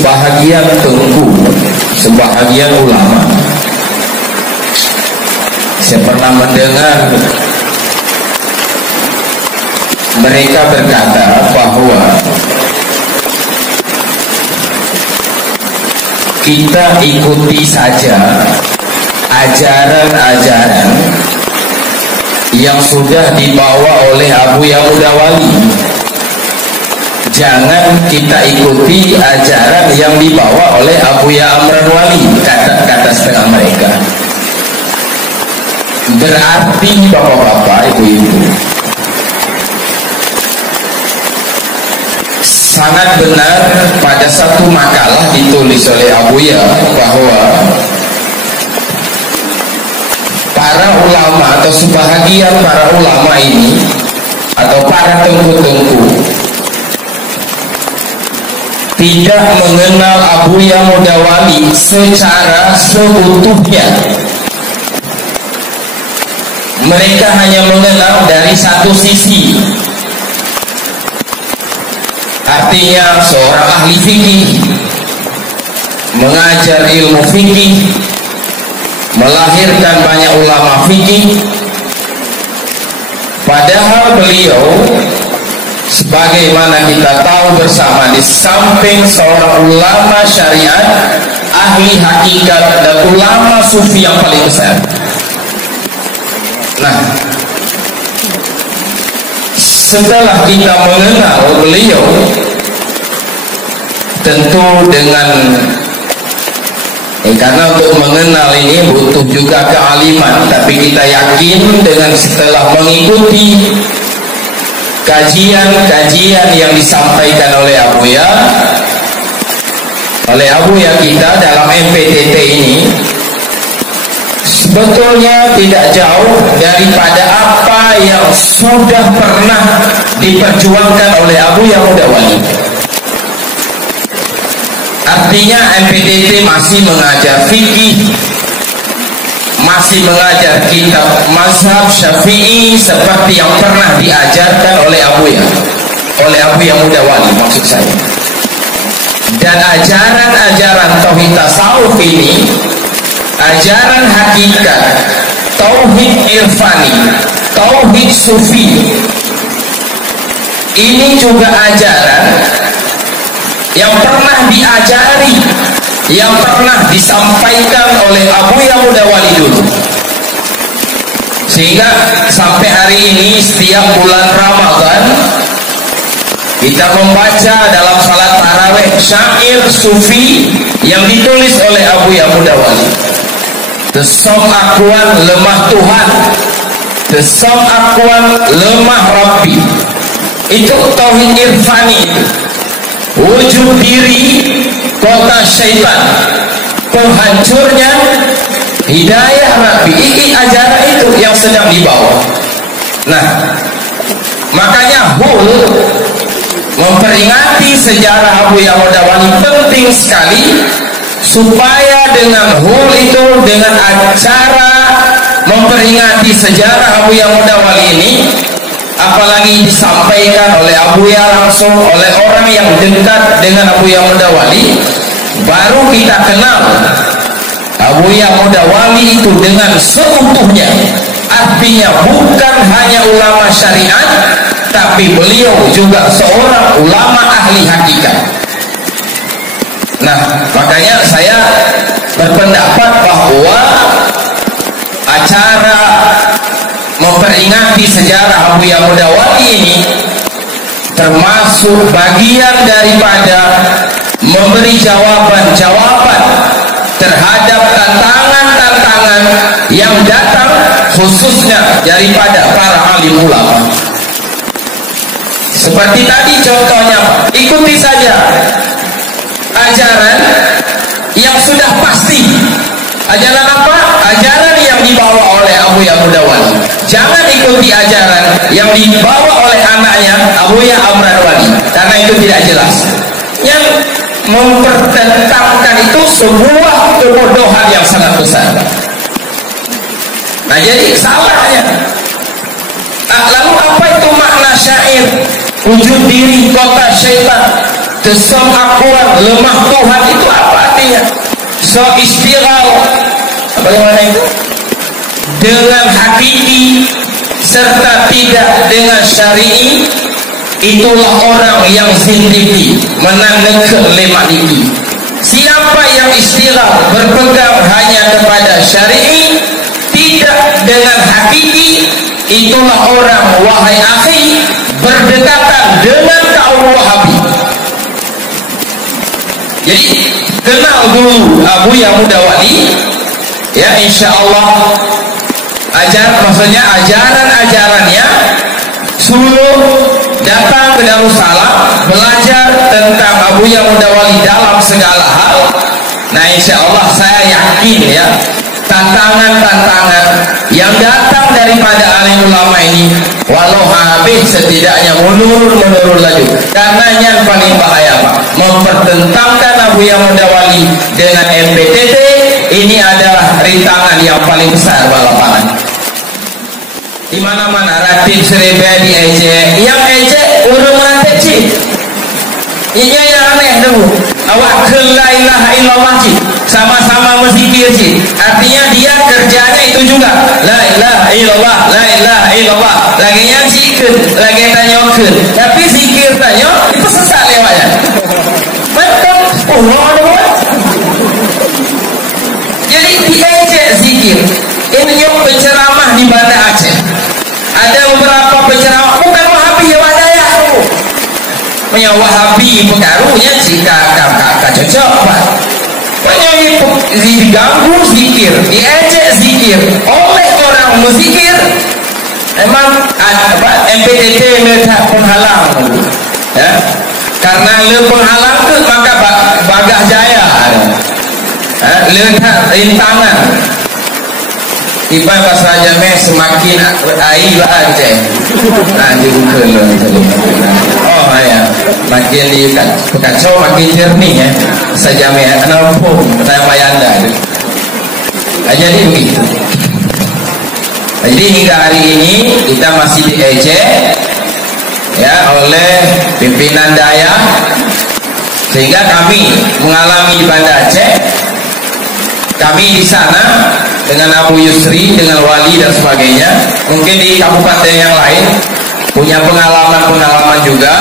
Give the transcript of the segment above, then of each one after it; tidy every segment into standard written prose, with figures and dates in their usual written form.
sebahagian tengku, sebahagian ulama. Saya pernah mendengar mereka berkata bahwa kita ikuti saja ajaran-ajaran yang sudah dibawa oleh Abuya Mudawali. Jangan kita ikuti ajaran yang dibawa oleh Abuya Amran Wali, kata setengah mereka. Berarti bapak-bapak, ibu-ibu, sangat benar pada satu makalah ditulis oleh Abuya bahwa para ulama atau sebahagian para ulama ini atau para tengku-tengku tidak mengenal Abuya Mudawali secara seutuhnya. Mereka hanya mengenal dari satu sisi. Artinya seorang ahli fikih, mengajar ilmu fikih, melahirkan banyak ulama fikih. Padahal beliau, sebagaimana kita tahu bersama, di samping seorang ulama syariat, ahli hakikat dan ulama sufi yang paling besar. Nah, setelah kita mengenal beliau, tentu dengan karena untuk mengenal ini butuh juga kealiman, tapi kita yakin dengan setelah mengikuti kajian-kajian yang disampaikan oleh Abuya kita dalam MPTT ini, sebetulnya tidak jauh daripada apa yang sudah pernah diperjuangkan oleh Abuya Mudawali. Artinya MPTT masih mengajar fikih, masih mengajar kitab mazhab Syafi'i seperti yang pernah diajarkan oleh Abuya Mudawali maksud saya. Dan ajaran-ajaran tauhid tasawuf ini, ajaran hakikat, tauhid irfani, tauhid sufi, ini juga ajaran yang pernah diajari, yang pernah disampaikan oleh Abuya Mudawali dulu. Sehingga sampai hari ini setiap bulan Ramadan kita membaca dalam salat tarawih syair sufi yang ditulis oleh Abuya Mudawali. Tesam akuan lemah Tuhan, tesam akuan lemah Rabbi. Itu tauhid irfani itu. Wujud diri kota syaitan, penghancurnya hidayah Rabbi. Ini ajaran itu yang sedang dibawa. Nah, makanya memperingati sejarah Abuya Mudawali penting sekali, supaya dengan itu, dengan acara memperingati sejarah Abuya Mudawali ini, apalagi disampaikan oleh Abuya langsung, oleh orang yang dekat dengan Abuya Mudawali, baru kita kenal Abuya Mudawali itu dengan seutuhnya. Artinya bukan hanya ulama syariat, tapi beliau juga seorang ulama ahli hakikat. Nah, makanya saya berpendapat bahwa acara memperingati sejarah Abuya Mudawali ini termasuk bagian daripada memberi jawaban-jawaban terhadap tantangan-tantangan yang datang khususnya daripada para alim ulama. Seperti tadi contohnya, ikuti saja ajaran yang sudah pasti. Ajaran apa? Ajaran yang dibawa oleh Abuya Mudawali. Jangan ikuti ajaran yang dibawa oleh anaknya Abuya Amran Wali, karena itu tidak jelas. Yang mempertentangkan itu sebuah kebodohan yang sangat besar. Nah, jadi salahnya. Lalu apa itu makna syair wujud diri kota syaitan, Tesam akuan, lemah Tuhan itu apa artinya? So istighal, bagaimana itu? Dengan hakiki serta tidak dengan syar'i, itulah orang yang zindiki, menandakan lemak niki. Siapa yang istighal berpegang hanya kepada syar'i, tidak dengan hakiki, itulah orang, wahai akhi, berdekatan dengan kaum Wahabi. Jadi kenal dulu Abuya Mudawali, ya, insya Allah maksudnya ajaran-ajarannya, suruh datang ke Darussalam belajar tentang Abuya Mudawali dalam segala hal. Nah, insya Allah saya yakin ya, tantangan-tantangan yang datang daripada alim ulama ini, walau habis setidaknya mundur lagi. Karena yang paling bahaya Pak, mempertentangkan Abuya Mudawali dengan MPTT, ini adalah rintangan yang paling besar balapan. Di mana-mana Ratib Serebe diejek, yang ejek urung Ratib sih. Ini yang aneh dulu. Awak la ilaha illallah sih, sama-sama berzikir sih. Artinya dia kerjanya itu juga la ilaha illallah, la ilaha illallah. Lagi yang zikir, lagi tanyakan. Tapi zikir tanya itu sesat lewatnya. Betul, jadi diejek zikir. Ini yang penceramah di Banda Aceh. Ada beberapa penceramah bukan Wahabi ya Wadaya tu. Punya Wahabi pengaruhnya jika kakak cocok Pak. Punya diganggu zikir, diejek zikir oleh orang muzikir. Emang MPTT melihat penghalang, ya. Karena le penghalang tu maka bagah jaya, lihat rintangan. Iba bahasa Jameh semakin air lah je. Nah, dibuka lah. Oh ya, makin dikacau makin jernih ya. Sajameh nampung saya bayanda. Jadi begitu. Jadi hingga hari ini kita masih diejek ya oleh pimpinan daya, sehingga kami mengalami di Banda Aceh. Kami di sana dengan Abu Yusri, dengan Wali dan sebagainya, mungkin di kabupaten yang lain punya pengalaman-pengalaman juga.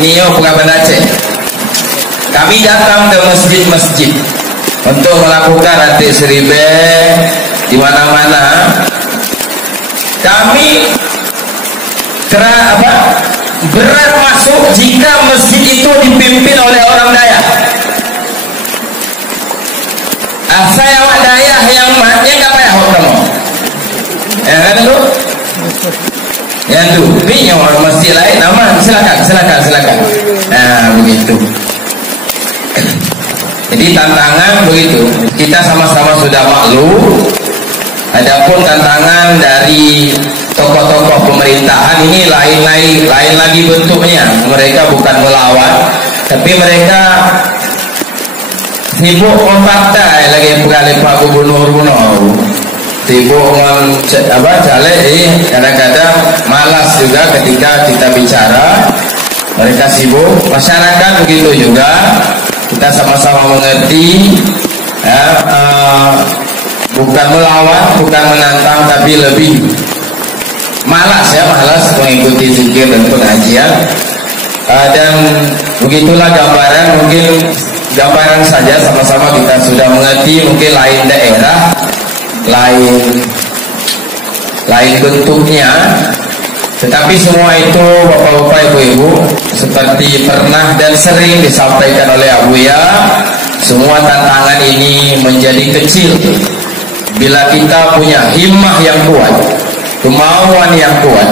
Ini yo bukan Banda Aceh. Kami datang ke masjid-masjid untuk melakukan Ratib Seribe di mana-mana. Kami berat masuk jika masjid itu dipimpin oleh orang Dayak. Saya awak Dayak yang nggak payah kamu. Ya kan tu? Yang tu, ini yang orang masjid lain, nama silakan. Nah begitu. Jadi tantangan begitu. Kita sama-sama sudah maklum. Adapun tantangan dari tokoh-tokoh pemerintahan ini lain lagi bentuknya. Mereka bukan melawan, tapi mereka sibuk mempartai lagi pegawai Pak Gubernur sibuk caleg. Kadang-kadang malas juga ketika kita bicara. Mereka sibuk, masyarakat begitu juga. Kita sama-sama mengerti ya, bukan melawan, bukan menantang, tapi lebih malas mengikuti zikir dan pengajian. Dan begitulah gambaran saja, sama-sama kita sudah mengerti. Mungkin lain daerah, lain bentuknya, tetapi semua itu bapak-bapak, ibu-ibu, seperti pernah dan sering disampaikan oleh Abuya, semua tantangan ini menjadi kecil bila kita punya himmah yang kuat, kemauan yang kuat,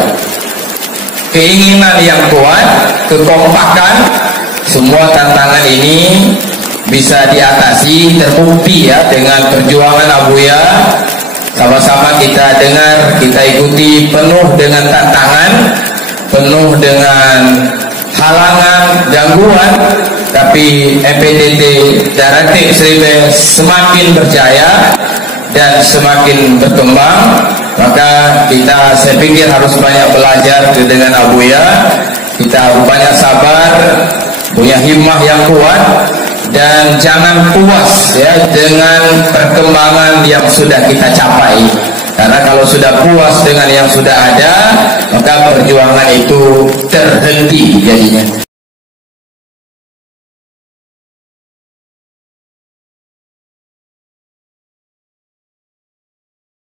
keinginan yang kuat, kekompakan. Semua tantangan ini bisa diatasi, terbukti ya dengan perjuangan Abuya. Sama-sama kita dengar, kita ikuti, penuh dengan tantangan, penuh dengan halangan, gangguan, tapi MPTT dan Ratib Seribe semakin berjaya dan semakin berkembang. Maka saya pikir harus banyak belajar dengan Abuya. Kita harus banyak sabar, punya himmah yang kuat, dan jangan puas ya dengan perkembangan yang sudah kita capai. Karena kalau sudah puas dengan yang sudah ada, maka perjuangan itu terhenti jadinya.